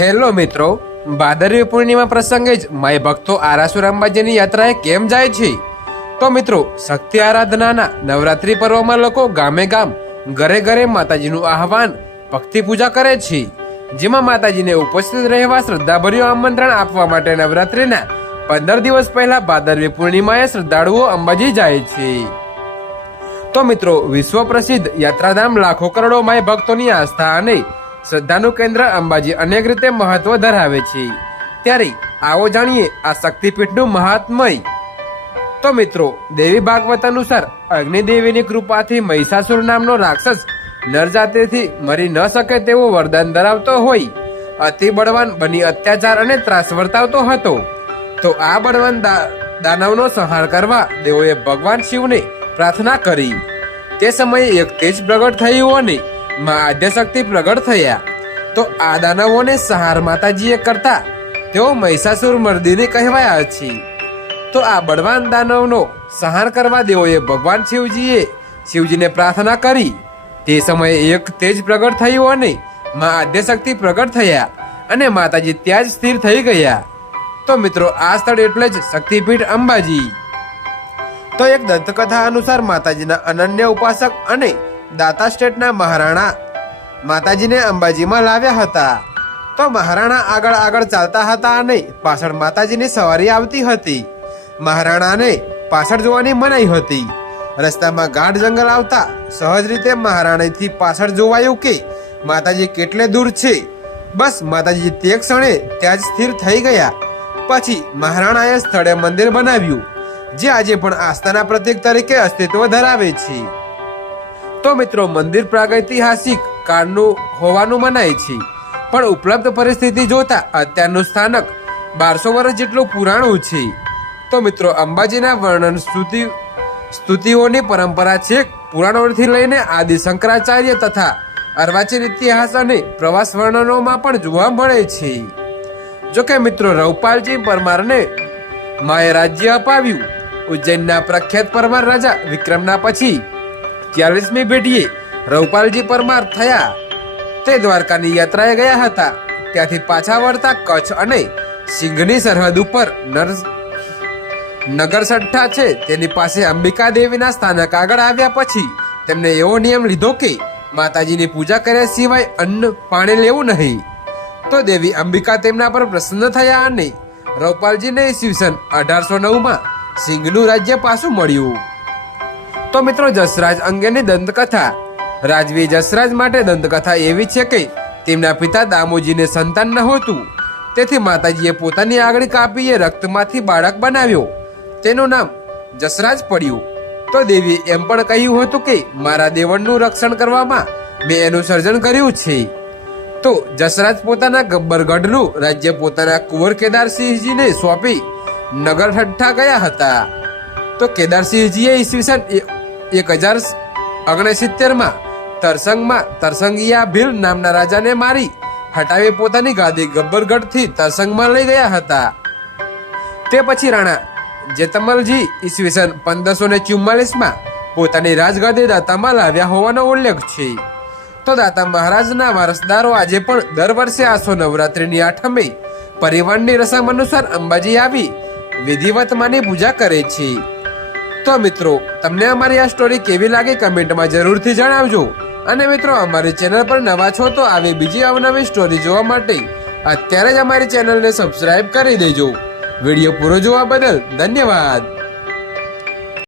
Hello મિત્રો, ભાદરવી પૂર્ણિમા પ્રસંગે જ માય ભક્તો આરાસુર અંબાજીની યાત્રાએ કેમ જાય છે? તો મિત્રો, શક્તિ આરાધનાના નવરાત્રી પર્વમાં લોકો ગામે ગામ ઘરે ઘરે માતાજીનું આહવાન ભક્તિ પૂજા કરે છે, જેમાં માતાજીને ઉપસ્થિત રહેવા શ્રદ્ધાભર્યું આમંત્રણ આપવા માટે નવરાત્રીના 15 દિવસ પહેલા ભાદરવી પૂર્ણિમાએ શ્રદ્ધાળુઓ અંબાજી જાય છે. તો મિત્રો, વિશ્વ પ્રસિદ્ધ યાત્રાધામ લાખો કરોડો માય ભક્તોની આસ્થા અને શ્રદ્ધાનું કેન્દ્ર અંબાજી અનેક રીતે મહત્વ ધરાવે છે. ત્યારે આવો જાણીએ આ શક્તિપીઠનું મહાત્મય. તો મિત્રો, દેવી ભાગવત અનુસાર અગ્નિદેવીની કૃપાથી મહિષાસુર નામનો રાક્ષસ નરજાતિથી મરી ન શકે તેવું વરદાન ધરાવતો હોય અતિ બળવાન બની અત્યાચાર અને ત્રાસ વર્તાવતો હતો. તો આ બળવાન દાનવનો સંહાર કરવા દેવોએ ભગવાન શિવને પ્રાર્થના કરી. તે સમયે એક તેજ પ્રગટ થયું અને માં આદ્યશક્તિ પ્રગટ થયા. તો આ દાનવોને સંહાર માતાજીએ કરતા તેઓ મહિષાસુર મર્દિની કહેવાયા છે. તો આ બળવાન દાનવનો સંહાર કરવા દેવોએ ભગવાન શિવજીને પ્રાર્થના કરી. તે સમયે એક તેજ પ્રગટ થયું અને માં આદ્યશક્તિ પ્રગટ થયા અને માતાજી ત્યાં જ સ્થિર થઈ ગયા. તો મિત્રો, આ સ્થળ એટલે જ શક્તિપીઠ અંબાજી. તો એક દંતકથા અનુસાર માતાજીના અનન્ય ઉપાસક અને દાતા સ્ટેટના મહારાણા માતાજીને અંબાજીમાં લાવ્યા હતા. તો મહારાણા આગળ ચાલતા હતા અને પાછળ માતાજીની સવારી આવતી હતી. મહારાણાને પાછળ જોવાની મનાઈ હતી. રસ્તામાં ગાઢ જંગલ આવતા સહજ રીતે મહારાણીથી પાછળ જોવાયું કે માતાજી કેટલે દૂર છે. બસ માતાજી તે ક્ષણે ત્યાં જ સ્થિર થઈ ગયા. પછી મહારાણાએ સ્થળે મંદિર બનાવ્યું, જે આજે પણ આસ્થાના પ્રતીક તરીકે અસ્તિત્વ ધરાવે છે. તો મિત્રો, મંદિર પ્રાગૈતિહાસિક કાળનું હોવાનું મનાય છે, પણ ઉપલબ્ધ પરિસ્થિતિ જોતા અત્યારનું સ્થાનક 1200 વર્ષ જેટલું પુરાણું છે. તો મિત્રો, અંબાજીના વર્ણન સ્તુતિઓની પરંપરા છેક પુરાણોથી લઈને આદિ શંકરાચાર્ય તથા અર્વાચીન ઇતિહાસ અને પ્રવાસ વર્ણનોમાં પણ જોવા મળે છે. જોકે મિત્રો, રવપાલજી પરમારને માએ રાજ્ય અપાવ્યું. ઉજ્જૈનના પ્રખ્યાત પરમાર રાજા વિક્રમના પછી 44મી પેઢીએ રવપાલજી પરમાર થયા. તે દ્વારકાની યાત્રાએ ગયા હતા. ત્યાંથી પાછા વળતા કચ્છ અને સિંઘની સરહદ ઉપર નગરસઠ્ઠા છે તેની પાસે અંબિકા દેવીના સ્થાનક આગળ આવ્યા પછી તેમને એવો નિયમ લીધો કે માતાજીની પૂજા કર્યા સિવાય અન્ન પાણી લેવું નહીં. તો દેવી અંબિકા તેમના પર પ્રસન્ન થયા અને રવપાલજીને ઈસવીસન 1809માં સિંઘનું રાજ્ય પાછું મળ્યું. તો મિત્રો, જસરાજ અંગેની દંતકથા. રાજવી જસરાજ માટે દંતકથા એવી છે કે તેમના પિતા દામોજીને સંતાન નહોતું, તેથી માતાજીએ પોતાની આંગળી કાપીએ રક્તમાંથી બાળક બનાવ્યો. તેનું નામ જસરાજ પડ્યું. તો દેવીએ એમ પણ કહ્યું હતું કે મારા દેવળનું રક્ષણ કરવામાં મેં એનું સર્જન કર્યું છે. તો જસરાજ પોતાના ગબ્બરગઢનું રાજ્ય પોતાના કુંવર કેદારસિંહજીને સોંપી નગરઠઠ્ઠા ગયા હતા. તો કેદારસિંહજીએ ઈસવીસન 1069માં તરસંગિયા ભીલ નામના રાજાને મારી હટાવી પોતાની ગાદી ગબ્બરગઢથી તરસંગમાં લઈ ગયા હતા. તે પછી રાણા જેતમલજી ઈસવીસન 1544માં પોતાની રાજગાદી દાતામાં લાવ્યા હોવાનો ઉલ્લેખ છે. તો દાતા મહારાજના વારસદારો આજે પણ દર વર્ષે આસો નવરાત્રિની આઠમે પરિવારની રસમ અનુસાર અંબાજી આવી વિધિવત માની પૂજા કરે છે. તો મિત્રો, તમને અમારી આ સ્ટોરી કેવી લાગી કમેન્ટમાં જરૂરથી જણાવજો. અને મિત્રો, અમારી ચેનલ પર નવા છો તો આવી બીજી અવનવી સ્ટોરી જોવા માટે અત્યારે જ અમારી ચેનલને સબસ્ક્રાઇબ કરી દેજો. વિડીયો પૂરો જોવા બદલ ધન્યવાદ.